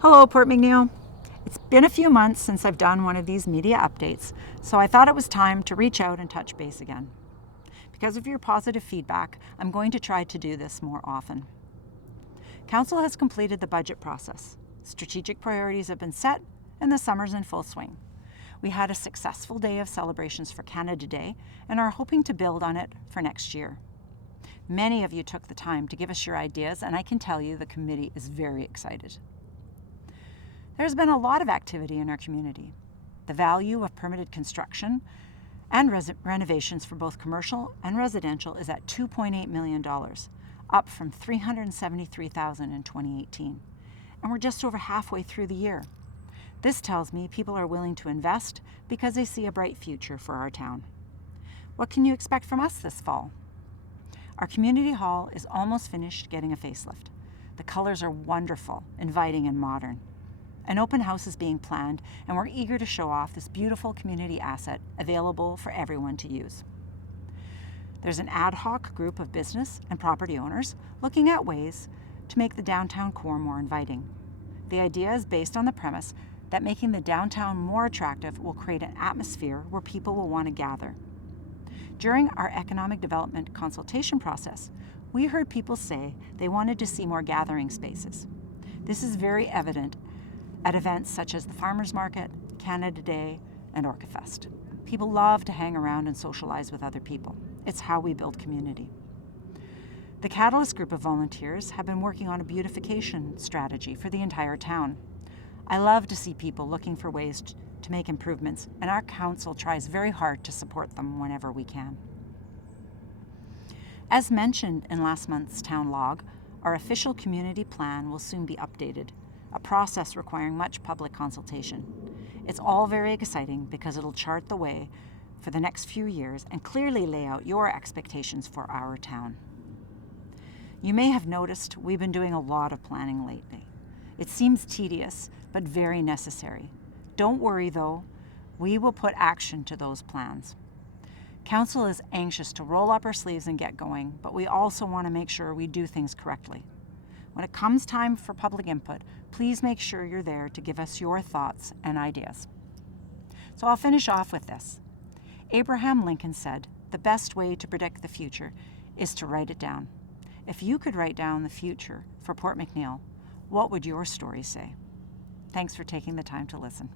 Hello, Port McNeill. It's been a few months since I've done one of these media updates, so I thought it was time to reach out and touch base again. Because of your positive feedback, I'm going to try to do this more often. Council has completed the budget process. Strategic priorities have been set, and the summer's in full swing. We had a successful day of celebrations for Canada Day and are hoping to build on it for next year. Many of you took the time to give us your ideas, and I can tell you the committee is very excited. There's been a lot of activity in our community. The value of permitted construction and renovations for both commercial and residential is at $2.8 million, up from $373,000 in 2018. And we're just over halfway through the year. This tells me people are willing to invest because they see a bright future for our town. What can you expect from us this fall? Our community hall is almost finished getting a facelift. The colors are wonderful, inviting, and modern. An open house is being planned, and we're eager to show off this beautiful community asset available for everyone to use. There's an ad hoc group of business and property owners looking at ways to make the downtown core more inviting. The idea is based on the premise that making the downtown more attractive will create an atmosphere where people will want to gather. During our economic development consultation process, we heard people say they wanted to see more gathering spaces. This is very evident at events such as the Farmers Market, Canada Day, and OrcaFest. People love to hang around and socialize with other people. It's how we build community. The Catalyst group of volunteers have been working on a beautification strategy for the entire town. I love to see people looking for ways to make improvements, and our council tries very hard to support them whenever we can. As mentioned in last month's town log, our official community plan will soon be updated, a process requiring much public consultation. It's all very exciting because it'll chart the way for the next few years and clearly lay out your expectations for our town. You may have noticed we've been doing a lot of planning lately. It seems tedious, but very necessary. Don't worry though, we will put action to those plans. Council is anxious to roll up our sleeves and get going, but we also want to make sure we do things correctly. When it comes time for public input, please make sure you're there to give us your thoughts and ideas. So I'll finish off with this. Abraham Lincoln said, "The best way to predict the future is to write it down." If you could write down the future for Port McNeill, what would your story say? Thanks for taking the time to listen.